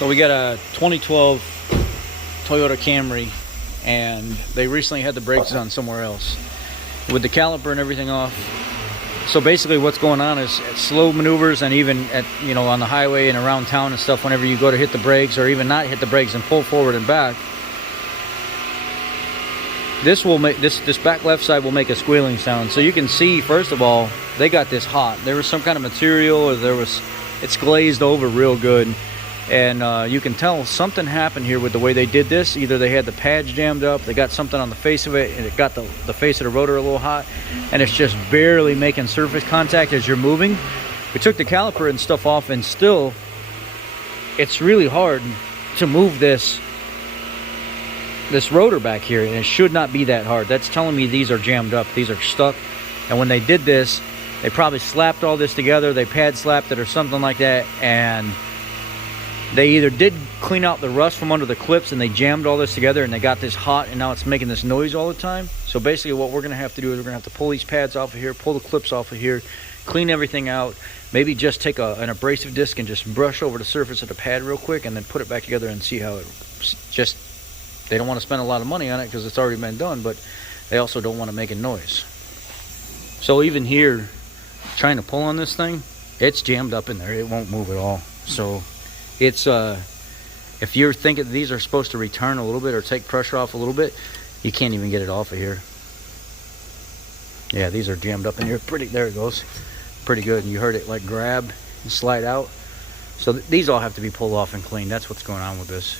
So we got a 2012 Toyota Camry, and they recently had the brakes on somewhere else with the caliper and everything off. So basically what's going on is at slow maneuvers, and even at, you know, on the highway and around town and stuff, whenever you go to hit the brakes or even not hit the brakes and pull forward and back, this will make this back left side will make a squealing sound. So you can see, first of all, they got this hot. There was some kind of material, or it's glazed over real good. And you can tell something happened here with the way they did this. Either they had the pads jammed up, they got something on the face of it, and it got the face of the rotor a little hot, and it's just barely making surface contact as you're moving. We took the caliper and stuff off, and still, it's really hard to move this rotor back here, and it should not be that hard. That's telling me these are jammed up, these are stuck. And when they did this, they probably slapped all this together, they pad slapped it or something like that, and they either did clean out the rust from under the clips and they jammed all this together and they got this hot, and now it's making this noise all the time. So basically what we're going to have to do is we're going to have to pull these pads off of here, pull the clips off of here, clean everything out, maybe just take an abrasive disc and just brush over the surface of the pad real quick, and then put it back together and see how it just, they don't want to spend a lot of money on it because it's already been done, but they also don't want to make a noise. So even here, trying to pull on this thing, it's jammed up in there. It won't move at all. So it's if you're thinking these are supposed to return a little bit or take pressure off a little bit, you can't even get it off of here. Yeah, these are jammed up in here pretty. There it goes, pretty good. And you heard it like grab and slide out. So these all have to be pulled off and cleaned. That's what's going on with this.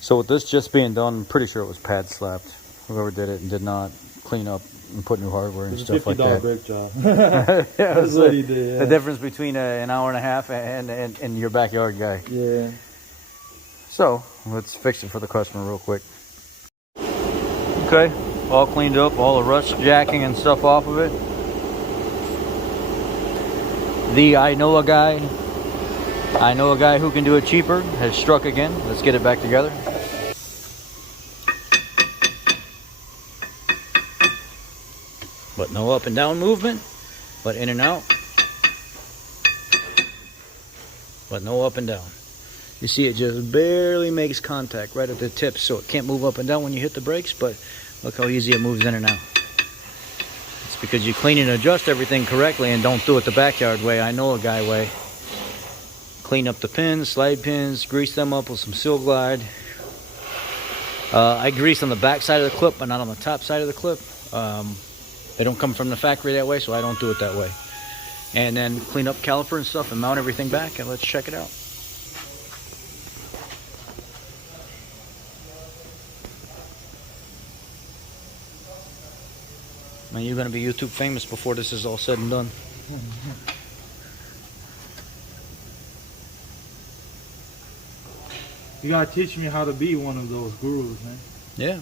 So with this just being done, I'm pretty sure it was pad slapped. Whoever did it and did not clean up and put new hardware and stuff like that. Brake job. Yeah, that's what he did. Yeah. The difference between an hour and a half and your backyard guy. Yeah. So let's fix it for the customer real quick. Okay, all cleaned up, all the rust jacking and stuff off of it. I know a guy who can do it cheaper has struck again. Let's get it back together. But no up and down movement, but in and out, but no up and down. You see it just barely makes contact right at the tips, so it can't move up and down when you hit the brakes, but look how easy it moves in and out. It's because you clean and adjust everything correctly and don't do it the backyard way. I know a guy way. Clean up the pins, slide pins, grease them up with some Seal Glide. I grease on the back side of the clip, but not on the top side of the clip. They don't come from the factory that way, so I don't do it that way. And then clean up caliper and stuff and mount everything back, and let's check it out. Man, you're going to be YouTube famous before this is all said and done. You gotta teach me how to be one of those gurus, man. Yeah.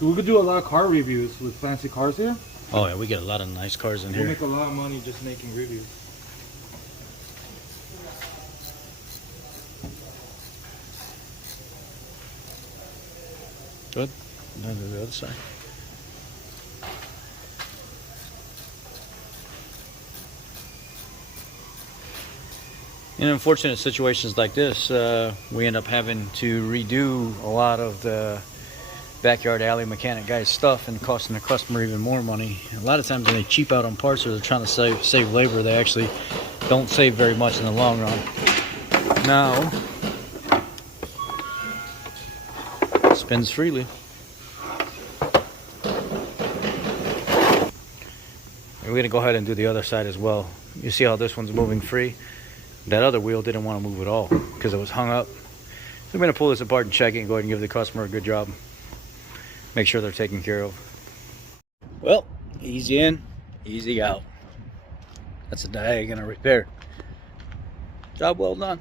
We could do a lot of car reviews with fancy cars here. Oh yeah, we get a lot of nice cars in here. We'll make a lot of money just making reviews. Good. Now to the other side. In unfortunate situations like this, we end up having to redo a lot of the backyard alley mechanic guy's stuff and costing the customer even more money. A lot of times when they cheap out on parts or they're trying to save labor, they actually don't save very much in the long run. Now, spins freely. We're going to go ahead and do the other side as well. You see how this one's moving free? That other wheel didn't want to move at all because it was hung up. So I'm going to pull this apart and check it and go ahead and give the customer a good job. Make sure they're taken care of. Well, easy in, easy out. That's a diagonal repair. Job well done.